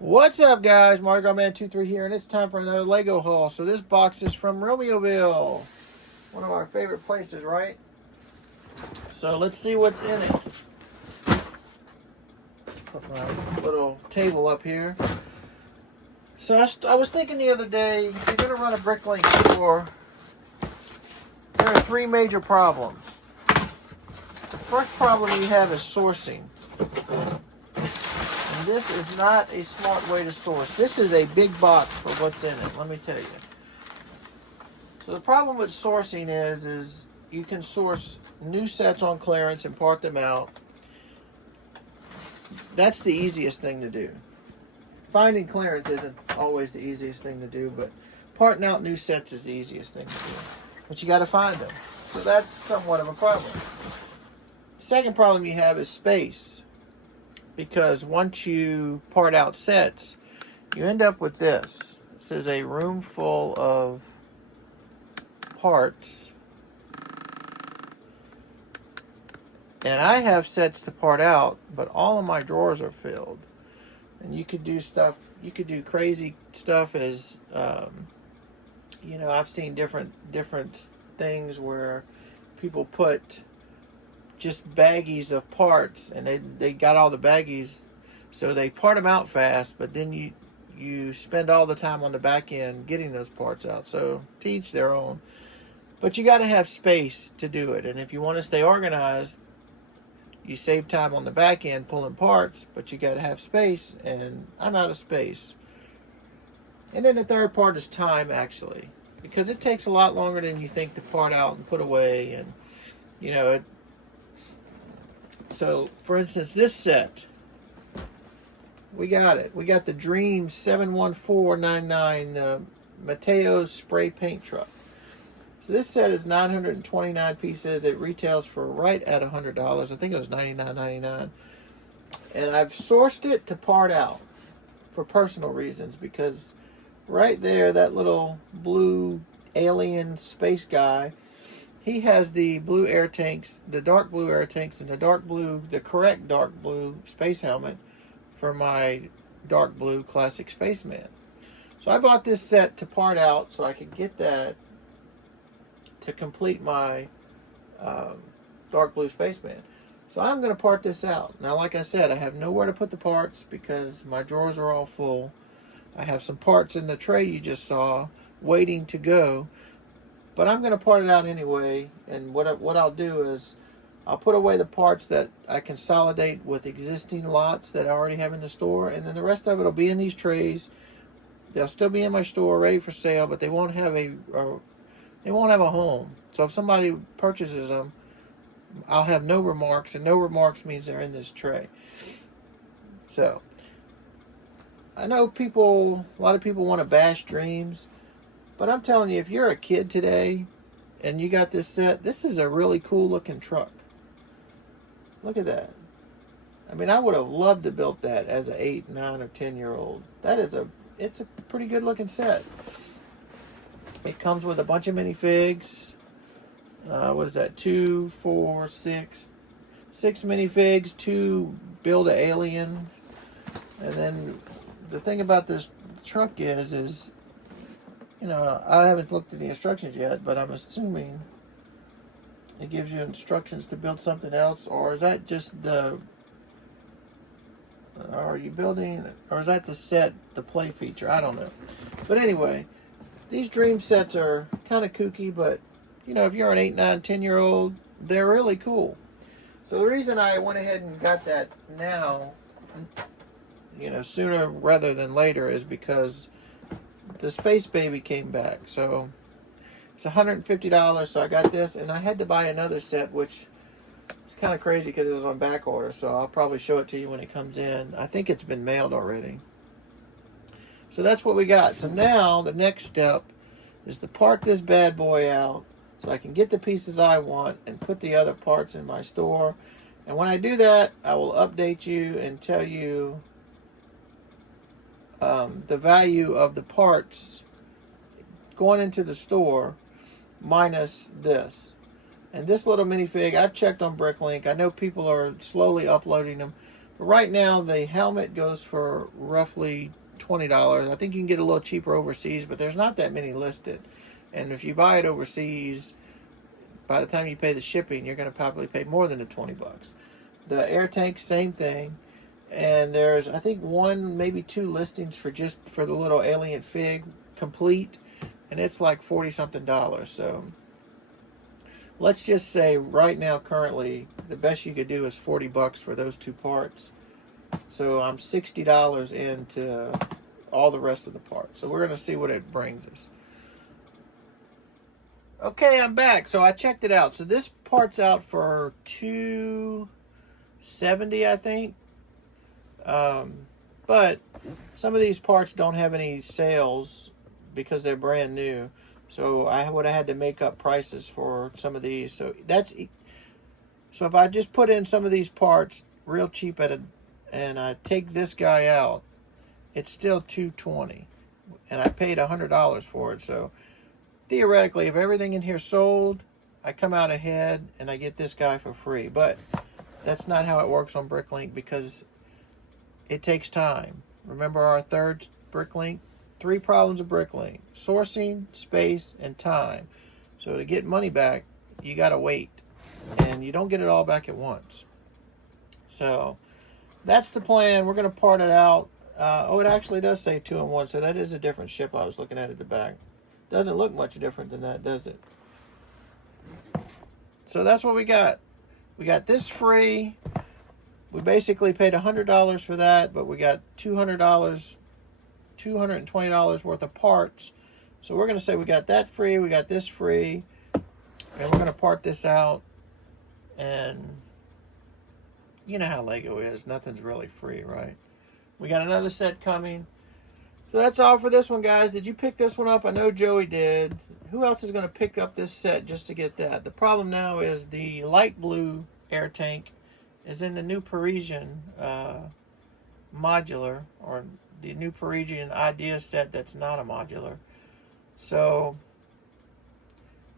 What's up, guys? Mardi Gras Man 23 here, and it's time for another Lego haul. So this box is from Romeoville, one of our favorite places, right? So let's see what's in it. Put my little table up here. So I was thinking the other day, if you're going to run a BrickLink store, there are three major problems. The first problem you have is sourcing. And this is not a smart way to source. This is a big box for what's in it, let me tell you. So the problem with sourcing is you can source new sets on clearance and part them out. That's the easiest thing to do. Finding clearance isn't always the easiest thing to do, but parting out new sets is the easiest thing to do. But you got to find them. So that's somewhat of a problem. The second problem you have is space. Because once you part out sets, you end up with this. This is a room full of parts. And I have sets to part out, but all of my drawers are filled. And you could do stuff, you could do crazy stuff as, you know, I've seen different things where people put just baggies of parts, and they got all the baggies, so they part them out fast, but then you spend all the time on the back end getting those parts out. So to each their own, but you got to have space to do it. And if you want to stay organized, you save time on the back end pulling parts, but you got to have space, and I'm out of space. And then the third part is time, actually, because it takes a lot longer than you think to part out and put away. And you know, so, for instance, this set, we got it. We got the DreamZ 71499, the Mateo's spray paint truck. So this set is 929 pieces. It retails for right at $100. I think it was $99.99. And I've sourced it to part out for personal reasons, because right there, that little blue alien space guy, he has the blue air tanks, the dark blue air tanks, and the correct dark blue space helmet for my dark blue classic spaceman. So I bought this set to part out so I could get that to complete my dark blue spaceman. So I'm going to part this out. Now, like I said, I have nowhere to put the parts because my drawers are all full. I have some parts in the tray you just saw waiting to go. But I'm going to part it out anyway, and what I'll do is I'll put away the parts that I consolidate with existing lots that I already have in the store, and then the rest of it will be in these trays. They'll still be in my store ready for sale, but they won't have a home. So if somebody purchases them, I'll have no remarks, and no remarks means they're in this tray. So I know a lot of people want to bash DreamZ. But I'm telling you, if you're a kid today and you got this set, this is a really cool looking truck. Look at that. I mean, I would have loved to build that as an 8, 9, or 10-year-old. It's a pretty good looking set. It comes with a bunch of minifigs. What is that? 2, 4, 6 minifigs, 2 Build-A-Alien. And then the thing about this truck is you know, I haven't looked at the instructions yet, but I'm assuming it gives you instructions to build something else, or is that just are you building, or is that the set, the play feature? I don't know. But anyway, these DreamZ sets are kind of kooky, but, you know, if you're an 8, 9, 10-year-old, they're really cool. So the reason I went ahead and got that now, you know, sooner rather than later, is because the Space Baby came back. So it's $150, so I got this, and I had to buy another set, which is kind of crazy because it was on back order, so I'll probably show it to you when it comes in. I think it's been mailed already. So that's what we got. So now the next step is to part this bad boy out so I can get the pieces I want and put the other parts in my store. And when I do that, I will update you and tell you the value of the parts going into the store minus this. And this little minifig, I've checked on BrickLink. I know people are slowly uploading them. Right now, the helmet goes for roughly $20. I think you can get a little cheaper overseas, but there's not that many listed. And if you buy it overseas, by the time you pay the shipping, you're going to probably pay more than the 20 bucks. The air tank, same thing. And there's, I think, one, maybe two listings for the little alien fig complete. And it's like 40 something dollars. So let's just say right now, currently, the best you could do is 40 bucks for those two parts. So I'm $60 into all the rest of the parts. So we're going to see what it brings us. Okay, I'm back. So I checked it out. So this part's out for $270, I think. But some of these parts don't have any sales because they're brand new. So I would have had to make up prices for some of these. So if I just put in some of these parts real cheap and I take this guy out, it's still $220, and I paid $100 for it. So theoretically, if everything in here sold, I come out ahead and I get this guy for free. But that's not how it works on BrickLink because it takes time. Remember our third BrickLink? 3 problems of BrickLink: sourcing, space, and time. So to get money back, you got to wait, and you don't get it all back at once. So that's the plan. We're going to part it out. It actually does say 2-in-1, so that is a different ship I was looking at the back. Doesn't look much different than that, does it? So that's what we got. We got this free. We basically paid $100 for that, but we got $220 worth of parts. So we're going to say we got that free, we got this free, and we're going to part this out. And you know how Lego is. Nothing's really free, right? We got another set coming. So that's all for this one, guys. Did you pick this one up? I know Joey did. Who else is going to pick up this set just to get that? The problem now is the light blue air tank is in the new Parisian modular, or the new Parisian idea set that's not a modular. So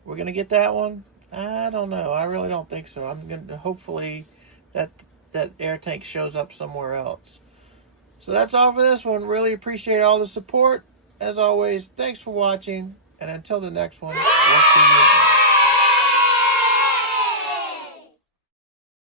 we're going to get that one? I don't know. I really don't think so. I'm going to hopefully that air tank shows up somewhere else. So that's all for this one. Really appreciate all the support. As always, thanks for watching. And until the next one, we'll see you.